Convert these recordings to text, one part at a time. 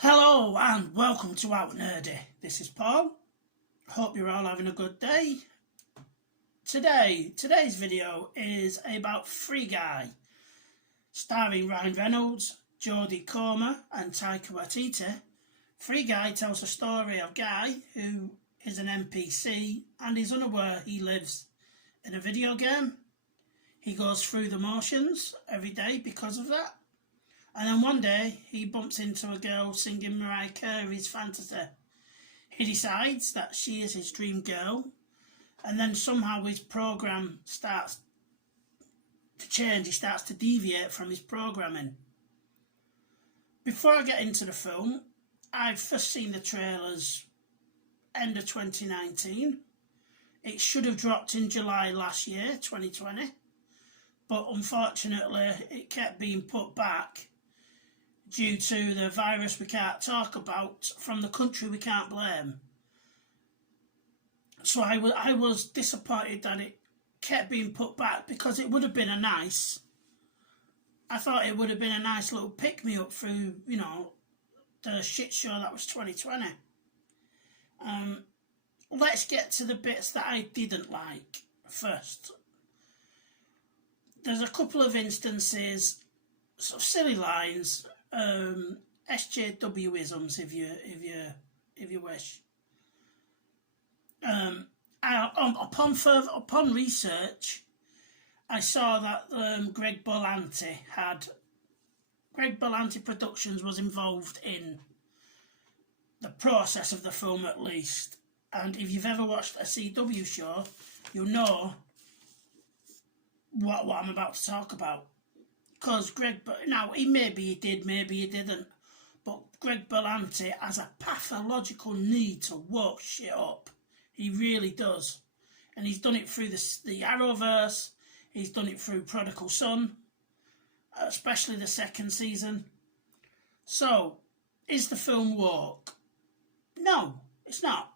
Hello and welcome to Out Nerdy. This is Paul. Hope you're all having a good day. Today's video is about Free Guy, starring Ryan Reynolds, Jodie Comer and Taika Waititi. Free Guy tells the story of Guy, who is an NPC and is unaware he lives in a video game. He goes through the motions every day because of that. And then one day, he bumps into a girl singing Mariah Carey's Fantasy. He decides that she is his dream girl, and then somehow his programme starts to change. He starts to deviate from his programming. Before I get into the film, I've first seen the trailers end of 2019. It should have dropped in July last year, 2020, but unfortunately it kept being put back due to the virus we can't talk about from the country we can't blame. So I was disappointed that it kept being put back, because it would have been I thought it would have been a nice little pick-me-up through, the shit show that was 2020. Let's get to the bits that I didn't like first. There's a couple of instances, sort of silly lines, SJW-isms if you wish. Upon research, I saw that Greg Berlanti Productions was involved in the process of the film, at least. And if you've ever watched a CW show, you'll know what I'm about to talk about. Because maybe he did, maybe he didn't, but Greg Berlanti has a pathological need to work shit up. He really does. And he's done it through the Arrowverse, he's done it through Prodigal Son, especially the second season. So, is the film woke? No, it's not.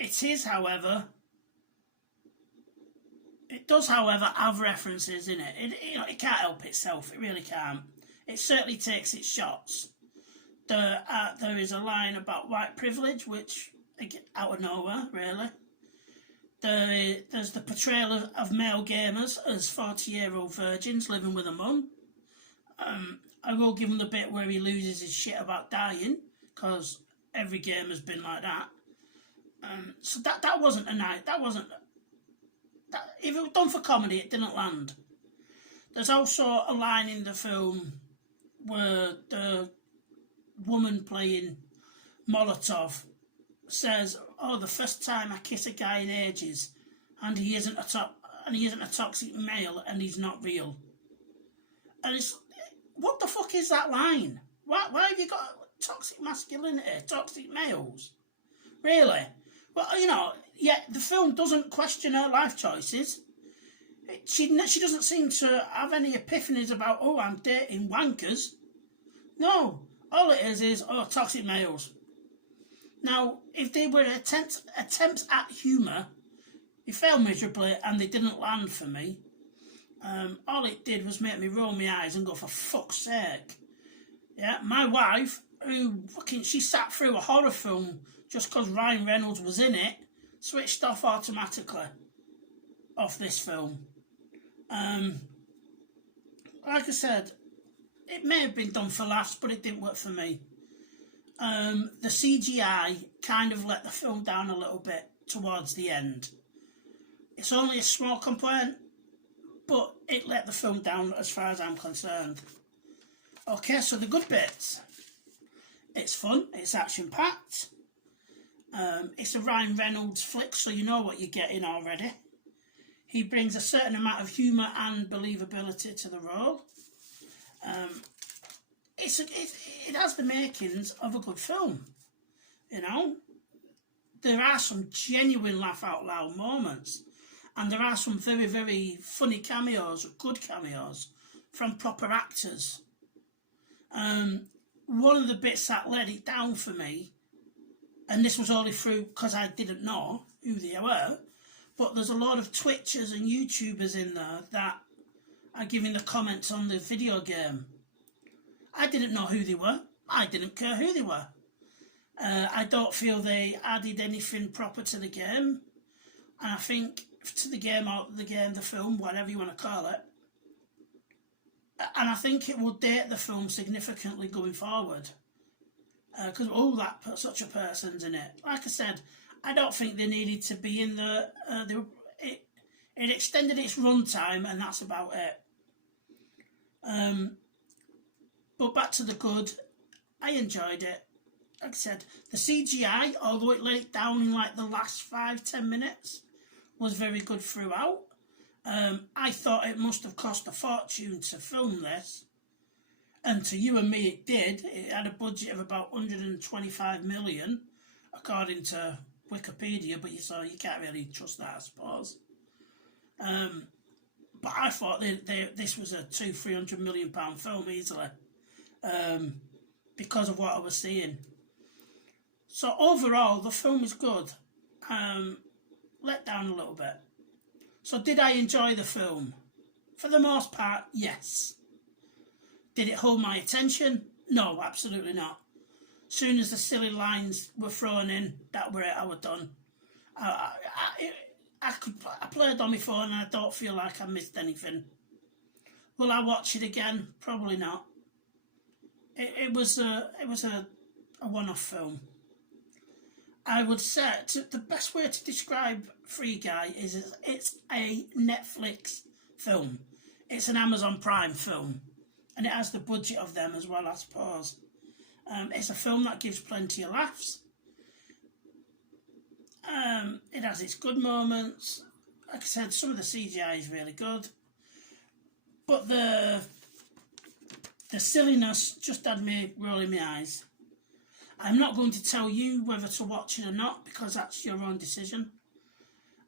It is, however... It does, however, have references in it. It can't help itself. It really can't. It certainly takes its shots. There is a line about white privilege, which, out of nowhere, really. There's the portrayal of male gamers as 40-year-old virgins living with a mum. I will give him the bit where he loses his shit about dying, because every gamer's been like that. So that wasn't a night. That wasn't... If it was done for comedy, it didn't land. There's also a line in the film where the woman playing Molotov says, "Oh, the first time I kiss a guy in ages, and he isn't a toxic male, and he's not real." And it's, what the fuck is that line? Why have you got toxic masculinity, toxic males? Really? Well, yet the film doesn't question her life choices. She doesn't seem to have any epiphanies about, oh, I'm dating wankers. No, all it is, oh, toxic males. Now, if they were attempts at humour, they failed miserably and they didn't land for me. All it did was make me roll my eyes and go, for fuck's sake. Yeah, my wife, she sat through a horror film just because Ryan Reynolds was in it, switched off automatically off this film. Like I said, it may have been done for laughs, but it didn't work for me. The CGI kind of let the film down a little bit towards the end. It's only a small complaint, but it let the film down as far as I'm concerned. Okay, so the good bits. It's fun, it's action-packed. It's a Ryan Reynolds flick, so you know what you're getting already. He brings a certain amount of humour and believability to the role. It has the makings of a good film, There are some genuine laugh-out-loud moments, and there are some very, very funny cameos, good cameos, from proper actors. One of the bits that let it down for me, and this was only through because I didn't know who they were, but there's a lot of Twitchers and YouTubers in there that are giving the comments on the video game. I didn't know who they were. I didn't care who they were. I don't feel they added anything proper to the game. And I think to the game, or the film, whatever you want to call it. And I think it will date the film significantly going forward. Because such a person's in it. Like I said, I don't think they needed to be in the... it extended its runtime, and that's about it. But back to the good, I enjoyed it. Like I said, the CGI, although it laid down in like the last 5-10 minutes, was very good throughout. I thought it must have cost a fortune to film this. And to you and me it did. It had a budget of about 125 million, according to Wikipedia, but you can't really trust that, I suppose. But I thought this was a £200-300 million film easily, because of what I was seeing. So overall, the film is good. Let down a little bit. So did I enjoy the film? For the most part, yes. Did it hold my attention? No, absolutely not. Soon as the silly lines were thrown in, that were it, I was done. I played on my phone and I don't feel like I missed anything. Will I watch it again? Probably not. It was a one-off film. I would say the best way to describe Free Guy is it's a Netflix film. It's an Amazon Prime film. And it has the budget of them as well, I suppose. It's a film that gives plenty of laughs. It has its good moments. Like I said, some of the CGI is really good. But the silliness just had me rolling my eyes. I'm not going to tell you whether to watch it or not, because that's your own decision.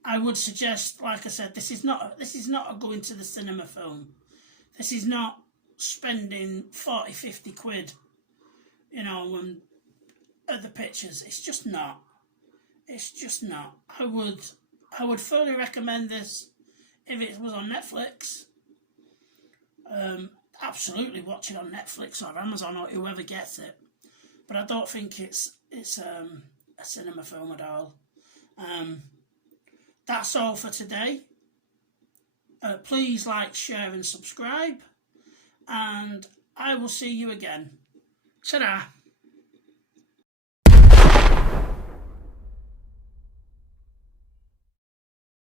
I would suggest, like I said, this is not a going to the cinema film. This is not spending 40-50 quid, at the pictures. It's just not. It's just not. I would fully recommend this if it was on Netflix. Absolutely watch it on Netflix or Amazon or whoever gets it. But I don't think it's a cinema film at all. That's all for today. Please like, share and subscribe. And I will see you again. Ta-da!